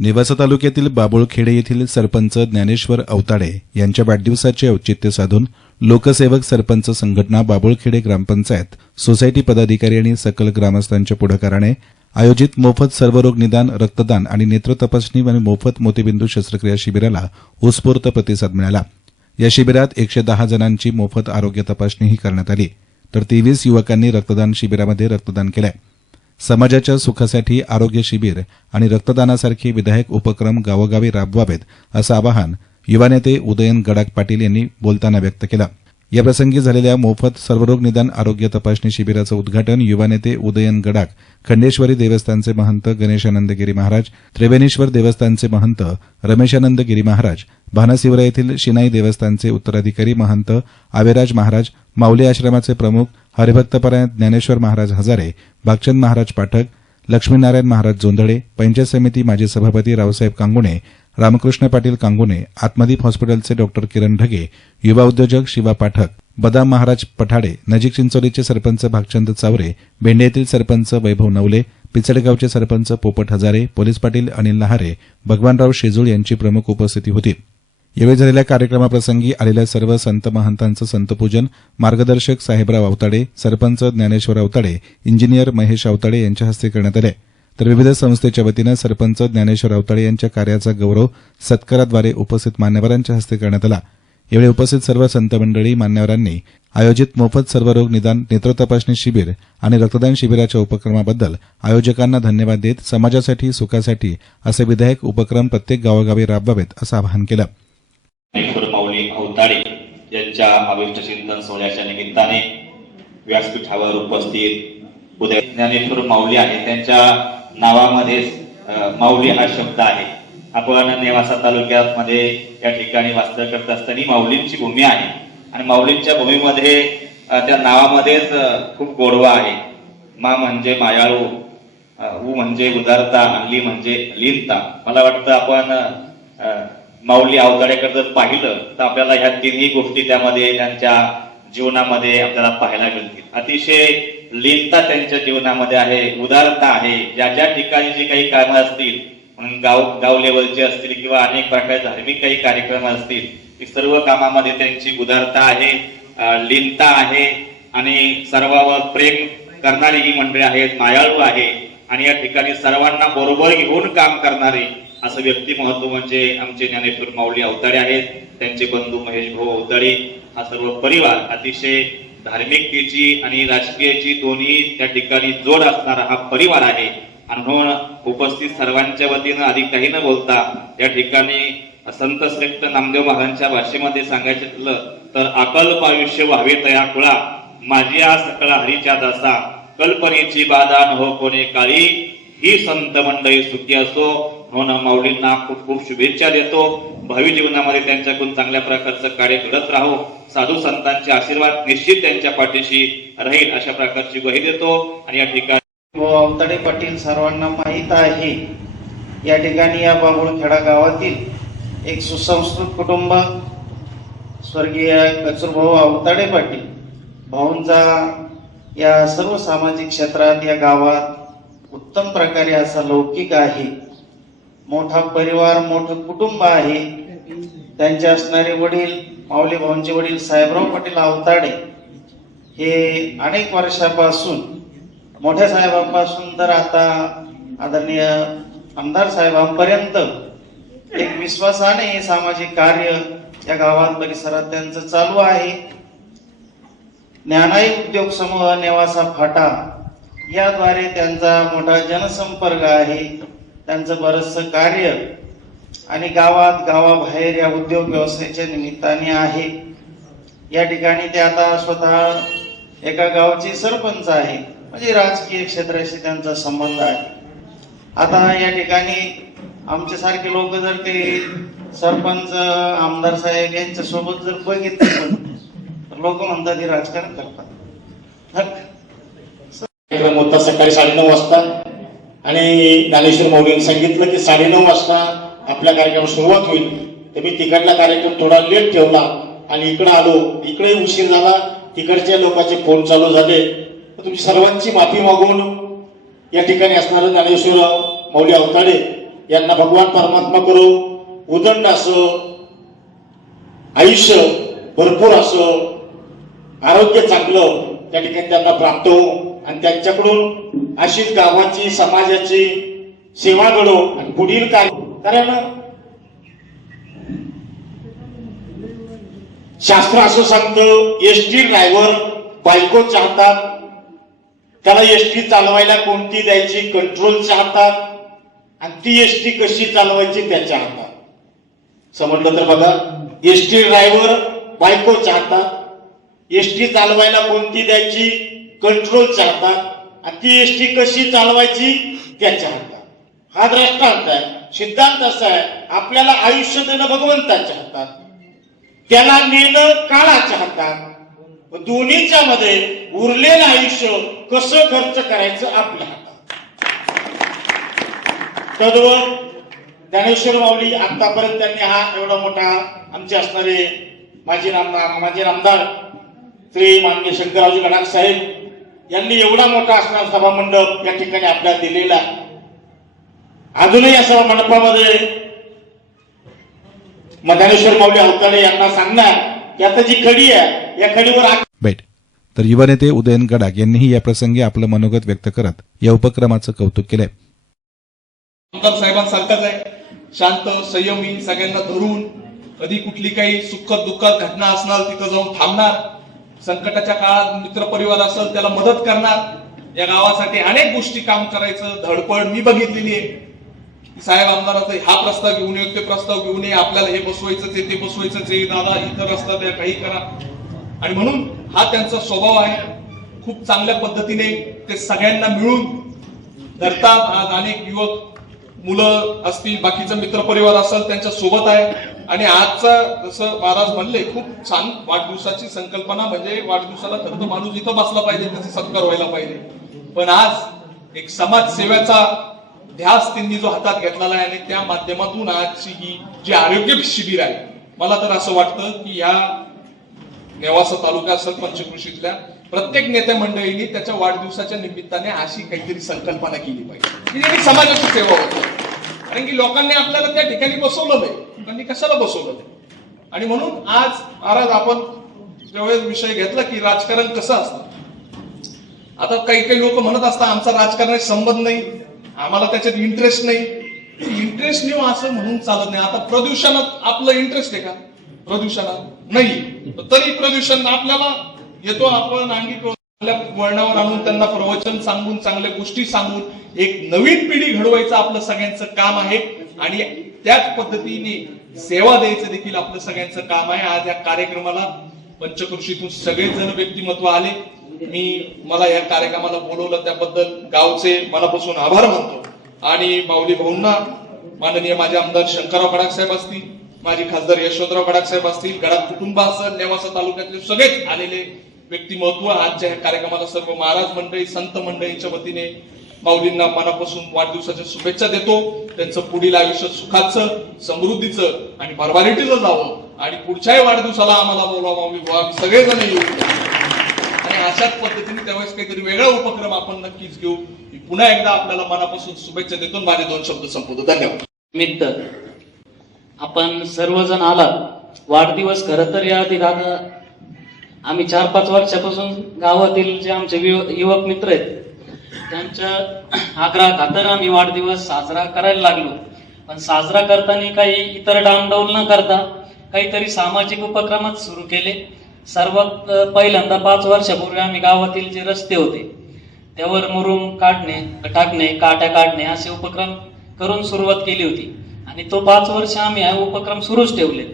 नेवासा तालुक्यातील बाबुळखेडे येथील सरपंच ज्ञानेश्वर अवताडे यांच्या वाढदिवसाचे औचित्य साधून लोकसेवक सरपंच संघटना बाबुळखेडे ग्रामपंचायत सोसायटी पदाधिकारी आणि सकल ग्रामस्थांच्या पुढाकाराने आयोजित मोफत सर्वरोग निदान रक्तदान आणि नेत्र तपासणी आणि मोफत मोतीबिंदू शस्त्रक्रिया शिबिराला उत्स्फूर्त प्रतिसाद मिळाला. या शिबिरात एकशे दहा जणांची मोफत आरोग्य तपासणीही करण्यात आली. तर तेवीस युवकांनी रक्तदान शिबिरामध्ये रक्तदान केलंय. समाजाच्या सुखासाठी आरोग्य शिबिर आणि रक्तदानासारखे विधायक उपक्रम गावोगावी राबवावेत असं आवाहन युवा नेते उदयन गडाख पाटील यांनी बोलताना व्यक्त केलं. याप्रसंगी झालेल्या मोफत सर्वरोग निदान आरोग्य तपासणी शिबिराचं उद्घाटन युवा नेते उदयन गडाख खंडेश्वरी देवस्थानचे महंत गणेशानंद गिरी महाराज त्रिवेणेश्वर देवस्थानचे महंत रमेशानंद गिरी महाराज भानासिवरा येथील शिनाई देवस्थानचे उत्तराधिकारी महंत आवेराज महाराज माऊली आश्रमाचे प्रमुख हरिभक्तपरायण ज्ञानेश्वर महाराज हजारे भागचंद महाराज पाठक लक्ष्मीनारायण महाराज जोंधळे पंचायत समिती माजी सभापती रावसाहेब कांगुणे रामकृष्ण पाटील कांगुने आत्मदीप हॉस्पिटलचे डॉक्टर किरण ढगे युवा उद्योजक शिवा पाठक बदाम महाराज पठाडे नजीक चिंचोलीचे सरपंच भागचंद चावरे भेंडे येथील सरपंच वैभव नवले पिचडगावचे सरपंच पोपट हजारे पोलीस पाटील अनिल लहारे भगवानराव शेजूळ यांची प्रमुख उपस्थिती होती. यावेळी झालेल्या कार्यक्रमाप्रसंगी आलेल्या सर्व संत महंतांचं संतपूजन मार्गदर्शक साहेबराव अवताडे सरपंच ज्ञानेश्वर अवताडे इंजिनियर महेश अवताडे यांच्या हस्ते करण्यात आले. तर विविध संस्थेच्या वतीनं सरपंच ज्ञानेश्वर अवताडे यांच्या कार्याचा गौरव सत्काराद्वारे उपस्थित मान्यवरांच्या हस्ते करण्यात आला. यावेळी उपस्थित सर्व संत मंडळी मान्यवरांनी आयोजित मोफत सर्वरोग निदान नेत्र तपासणी शिबिर आणि रक्तदान शिबिराच्या उपक्रमाबद्दल आयोजकांना धन्यवाद देत समाजासाठी सुखासाठी असे विधायक उपक्रम प्रत्येक गावोगावी राबवावेत असं आवाहन केलं. यांच्या चिंतन सोहळ्याच्या निमित्ताने व्यासपीठावर उपस्थित उदय ज्ञानेश्वर माऊली आहे त्यांच्या नावामध्ये माऊली हा शब्द आहे. आपण नेवासा तालुक्यात मध्ये या ठिकाणी वास्तव्य करत असताना माऊलींची भूमी आहे. आणि माऊलींच्या भूमीमध्ये त्या नावामध्येच खूप गोडवा आहे. मा म्हणजे मायाळू ऊ म्हणजे उदारता आणि म्हणजे लीनता. मला वाटतं आपण माऊली अवताडेकडे जर पाहिलं तर आपल्याला ह्या तिन्ही गोष्टी त्यामध्ये त्यांच्या जीवनामध्ये आपल्याला पाहायला मिळतील. अतिशय लीनता त्यांच्या जीवनामध्ये आहे उदारता आहे. ज्या ज्या ठिकाणी जी काही कामं असतील म्हणून गाव गाव लेवलचे असतील किंवा अनेक प्रकारे धार्मिक काही कार्यक्रम असतील ती सर्व कामामध्ये त्यांची उदारता आहे लीनता आहे आणि सर्वावर प्रेम करणारी ही मंडळी आहेत मायाळू आहे. आणि या ठिकाणी सर्वांना बरोबर घेऊन काम करणारे असं व्यक्तिमत्व म्हणजे आमचे ज्ञानेश्वर माऊली अवताडे आहेत. त्यांचे बंधू महेश भाऊ अवताडे हा सर्व परिवार अतिशय धार्मिकतेची आणि राजकीयाची दोन्ही त्या ठिकाणी जोड असणारा हा परिवार आहे. आणि म्हणून उपस्थित सर्वांच्या वतीनं अधिक काही न बोलता या ठिकाणी संत श्रेष्ठ नामदेव महाराजांच्या भाषेमध्ये सांगायचं ठरलं तर अकल्प आयुष्य व्हावे तया कुळा. माझी आज सकळा हरीच्या दासा. कल्पनेची बाधा न हो कोणे काळी. ही संत मंडळी सुखी असो. हो म्हणून माऊलींना खूप खूप शुभेच्छा देतो. भावी जीवनामध्ये त्यांच्याकडून चांगल्या प्रकारचं कार्य घडत राहो. साधू संतांचे आशीर्वाद निश्चित त्यांच्या पाठीशी राहील अशा प्रकारची ग्वाही देतो. आणि या ठिकाणी अवतडे अवताडे पाटील सर्वांना माहीत आहे या ठिकाणी या बांबुळखेडा गावातील एक सुसंस्कृत कुटुंब स्वर्गीय कचूरभाऊ अवताडे पाटील भाऊंचा या सर्व सामाजिक क्षेत्रात या गावात उत्तम प्रकारे असा लौकिक आहे. मोठा परिवार मोठं कुटुंब आहे. त्यांचे असणारे वडील माऊली भाऊंचे वडील साहेबराव पाटील अवताडे हे अनेक वर्षापासून मोठ्या साहेबांपासून तर आता आदरणीय आमदार साहेबांपर्यंत एक विश्वासाने हे सामाजिक कार्य या गावात परिसरात त्यांचं चालू आहे. ज्ञानाई उद्योग समूह नेवासा फाटा याद्वारे त्यांचा मोठा जनसंपर्क आहे. त्यांचं बरचसं कार्य आणि गावात गावाबाहेर या उद्योग व्यवसायाच्या निमित्ताने आहे. या ठिकाणी ते आता स्वतः एका गावची सरपंच आहे. म्हणजे राजकीय क्षेत्राशी त्यांचा संबंध आहे. आता या ठिकाणी आमच्यासारखे लोक जर ते सरपंच आमदार साहेब यांच्या सोबत जर बघितले तर लोक म्हणतात हे राजकारण करतात. सकाळी साडेनऊ वाजता. आणि ज्ञानेश्वर माऊलींनी सांगितलं की साडेनऊ वाजता आपल्या कार्यक्रम सुरुवात होईल. तर मी तिकडला कार्यक्रम थोडा लेट ठेवला आणि इकडं आलो. इकडे उशीर झाला. तिकडच्या लोकांचे फोन चालू झाले. तर तुमची सर्वांची माफी मागून या ठिकाणी असणारं ज्ञानेश्वर मौली अवताडे यांना भगवान परमात्मा करो. उदंड असो आयुष्य भरपूर असो आरोग्य चांगलं त्या ठिकाणी त्यांना प्राप्त हो आणि त्यांच्याकडून अशीच गावाची समाजाची सेवा घडो आणि पुढील काय कारण शास्त्र असं सांगतं एसटी ड्रायव्हर बायको चाहतात त्याला एस टी चालवायला कोणती द्यायची कंट्रोल चाहतात आणि ती एस टी कशी चालवायची त्याच्या हातात समजलं तर बघा एसटी ड्रायव्हर बायको चाहतात एस टी चालवायला कोणती द्यायची कंट्रोलच्या हातात आणि ती एस टी कशी चालवायची? त्याच्या हातात. हा दृष्टांत आहे. सिद्धांत असा आहे आपल्याला आयुष्य देणं भगवंताच्या हातात. त्याला नेणं काळाच्या हातात. दोन्हीच्या मध्ये उरलेलं आयुष्य कसं खर्च करायचं आपल्या हातात. तद्वत ज्ञानेश्वर माऊली आतापर्यंत त्यांनी हा एवढा मोठा आमचे असणारे माजी नामदार माजी नामदार श्री माननीय शंकररावजी गडाख साहेब यांनी एवढा मोठा असणारा सभा मंडप या ठिकाणी आपल्याला दिलेला. अजूनही या सभा मंडपामध्ये मधानेश्वर माऊली अवताडे यांना सांगणार की आता जी खडी आहे या खडीवर तर युवा नेते उदयन गडाख यांनीही या प्रसंगी आपलं मनोगत व्यक्त करत या उपक्रमाचं कौतुक केलंय. आमदार साहेबांसारखाच आहे. शांत संयमी सगळ्यांना धरून कधी कुठली काही सुखद दुःखद घटना असणार तिथं जाऊन थांबणार. संकटाच्या काळात मित्र परिवार असेल त्याला मदत करणार. या गावासाठी अनेक गोष्टी काम करायचं. धडपड मी बघितलेली आहे. साहेब आमदाराचा हा प्रस्ताव घेऊन ये ते प्रस्ताव घेऊन ये. आपल्याला हे बसवायचं आहे ते बसवायचंच आहे. दादा इतर रस्ता द्या काही करा. आणि म्हणून हा त्यांचा स्वभाव आहे. खूप चांगल्या पद्धतीने ते सगळ्यांना मिळून धरतात. आज अनेक युवक मुलं असतील बाकीचा मित्र परिवार असेल त्यांच्यासोबत आहे. आणि आजचा जसं महाराज म्हणले खूप छान वाढदिवसाची संकल्पना म्हणजे वाढदिवसाला खरं तर माणूस इथं बसला पाहिजे त्याचा सत्कार व्हायला पाहिजे. पण आज एक समाजसेवेचा ध्यास त्यांनी जो हातात घेतलेला आहे आणि त्या माध्यमातून आजची ही जी आरोग्य शिबिर आहे मला तर असं वाटतं की या नेवासा तालुका असेल पंचकृषीतल्या प्रत्येक नेत्या मंडळींनी त्याच्या वाढदिवसाच्या निमित्ताने अशी काहीतरी संकल्पना केली पाहिजे. की समाजाची सेवा होती. कारण की लोकांनी आपल्याला त्या ठिकाणी बसवलं नाही. त्यांनी कशाला बसवलं नाही? आणि म्हणून आज महाराज आपण ज्यावेळेस विषय घेतला की राजकारण कसं असतं? आता काही काही लोक म्हणत असतात आमचा राजकारणाशी संबंध नाही. आम्हाला त्याच्यात इंटरेस्ट नाही. इंटरेस्ट नेऊ हो असं म्हणून चालत नाही. आता प्रदूषणात आपलं इंटरेस्ट आहे का? प्रदूषणात नाही. तरी प्रदूषण आपल्याला येतो आपण अंगीक चांगल्या वळणावर आणून त्यांना प्रवचन सांगून चांगल्या गोष्टी सांगून एक नवीन पिढी घडवायचं आपलं सगळ्यांचं काम आहे. आणि त्याच पद्धतीने सेवा द्यायचं देखील आपलं सगळ्यांचं काम आहे. आज या कार्यक्रमाला पंचकृषीतून सगळेजण व्यक्तिमत्व आले. मी मला या कार्यक्रमाला बोलवलं त्याबद्दल गावचे मनापासून आभार मानतो. आणि माऊली भाऊंना माननीय माझे आमदार शंकरराव गडाख साहेब असतील माझे खासदार यशवंतराव गडाख साहेब असतील गडाख कुटुंब असेल नेवासा तालुक्यातले सगळेच आलेले व्यक्तिमत्व आजच्या कार्यक्रमाला सर्व महाराज मंडळी संत मंडळीच्या वतीने माऊलींना मनापासून वाढदिवसाच्या शुभेच्छा देतो. त्यांचं पुढील आयुष्य सुखाचं समृद्धीचं आणि भरभराटीचं जावं. आणि पुढच्याही वाढदिवसाला आम्हाला बोलावं आम्ही बुवा, सगळेजण येऊ. आणि अशाच पद्धतीने त्यावेळेस काहीतरी वेगळा उपक्रम आपण नक्कीच घेऊ. मी पुन्हा एकदा आपल्याला मनापासून शुभेच्छा देतो माझे दोन शब्द संपवतो. धन्यवाद. निमित्त आपण सर्वजण आलात. वाढदिवस खरं तर या आधी आम्ही चार पाच वर्षापासून गावातील जे आमचे युव- युवक मित्र आहेत त्यांच्या आग्रह खातर आम्ही वाढदिवस साजरा करायला लागलो. पण साजरा करताना काही इतर डामडौल न करता काहीतरी सामाजिक उपक्रमच सुरू केले. सर्वात पहिल्यांदा पाच वर्षापूर्वी आम्ही गावातील जे रस्ते होते त्यावर मुरुम काढणे टाकणे काट्या काढणे असे उपक्रम करून सुरुवात केली होती. आणि तो पाच वर्ष आम्ही हा उपक्रम सुरूच ठेवले.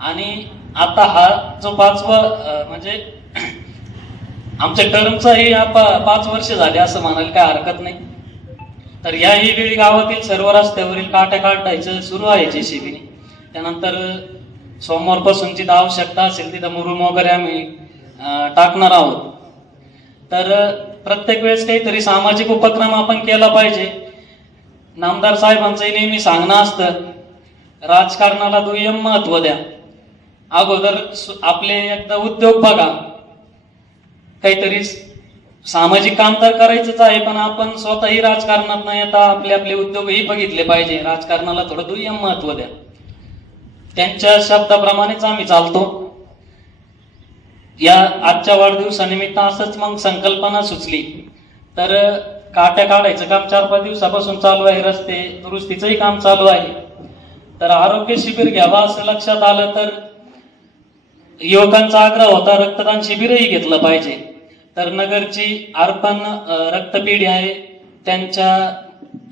आणि आता हा जो पाचवा म्हणजे आमच्या टर्मचाही हा पा- पाच वर्ष झाले असं म्हणायला काय हरकत नाही. तर याही वेळी गावातील सर्व रस्त्यावरील काट्या काढायचं सुरू आहे जे जेसीबीने. त्यानंतर सोमवारपासून जिथं आवश्यकता असेल तिथं मुरुम वगैरे आम्ही टाकणार आहोत. तर प्रत्येक वेळेस काहीतरी सामाजिक उपक्रम आपण केला पाहिजे. नामदार साहेबांचंही नेहमी सांगणं असतं राजकारणाला दुय्यम महत्त्व द्या. अगोदर आपले एकदा उद्योग बघा. काहीतरी सामाजिक काम तर करायचंच आहे पण आपण स्वतःही राजकारणात नाही. आता आपले आपले उद्योगही बघितले पाहिजे. राजकारणाला थोडं दुय्यम महत्त्व द्या. त्यांच्या शब्दाप्रमाणेच आम्ही चालतो. या आजच्या वाढदिवसानिमित्त असंच मग संकल्पना सुचली. तर काट्या काढायचं काम चार पाच दिवसापासून चालू आहे. रस्ते दुरुस्तीचंही काम चालू आहे. तर आरोग्य शिबिर घ्यावा असं लक्षात आलं तर युवकांचा आग्रह होता रक्तदान शिबिरही घेतलं पाहिजे. तर नगरची अर्पण रक्तपिढी रक्तपेढी आहे त्यांच्या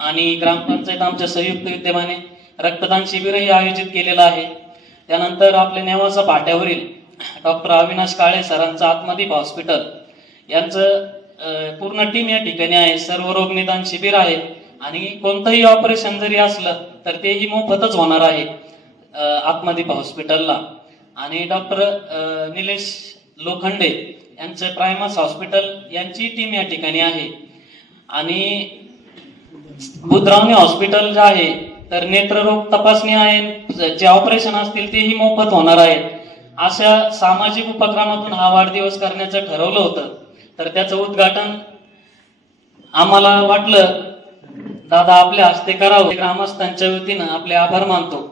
आणि ग्रामपंचायत आमच्या संयुक्त विद्यमाने रक्तदान शिबिरही आयोजित केलेलं आहे. त्यानंतर आपले नेवासा पाट्यावरील डॉक्टर अविनाश काळे सरांचं आत्मदीप हॉस्पिटल. यांचं पूर्ण टीम या ठिकाणी आहे. सर्व रोग निदान शिबिर आहे आणि कोणतंही ऑपरेशन जरी असलं तर तेही मोफतच होणार आहे आत्मदीप हॉस्पिटलला. आणि डॉक्टर निलेश लोखंडे यांचं प्रायमस हॉस्पिटल यांची टीम या ठिकाणी आहे. आणि बुधरावणी हॉस्पिटल जे आहे तर नेत्ररोग तपासणी आहे जे ऑपरेशन असतील तेही मोफत होणार आहेत. अशा सामाजिक उपक्रमातून हा वाढदिवस करण्याचं ठरवलं होतं. तर त्याचं उद्घाटन आम्हाला वाटलं दादा आपल्या हस्ते करावं. ग्रामस्थांच्या वतीनं आपले आभार मानतो.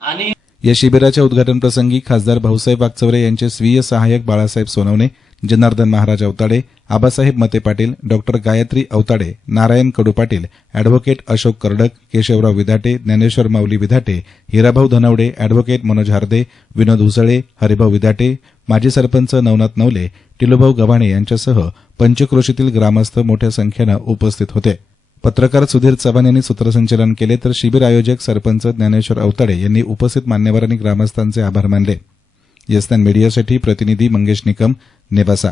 आणि या शिबिराच्या उद्घाटनप्रसंगी खासदार भाऊसाहेब वागचौरे यांचे स्वीय सहाय्यक Balasaheb Sonawane Janardan Maharaj Avtade Abasaheb Mate Patil doctor Gayatri Avtade Narayan Kadu Patil advocate Ashok Kardak Keshavrao Vidhate Dnyaneshwar Mauli Vidhate Hirabhau Dhanawade advocate Manoj Harde Vinod Usale Haribhau Vidhate माजी सरपंच नवनाथ नवले टिलूभाऊ गव्हाणे यांच्यासह पंचक्रोशीतील ग्रामस्थ मोठ्या संख्येनं उपस्थित होते. पत्रकार सुधीर चव्हाण यांनी सूत्रसंचलन केले तर शिबिर आयोजक सरपंच ज्ञानेश्वर अवताडे यांनी उपस्थित मान्यवर आणि ग्रामस्थांचे आभार मानले. येस्तान मीडियासाठी प्रतिनिधी मंगेश निकम नेवासा.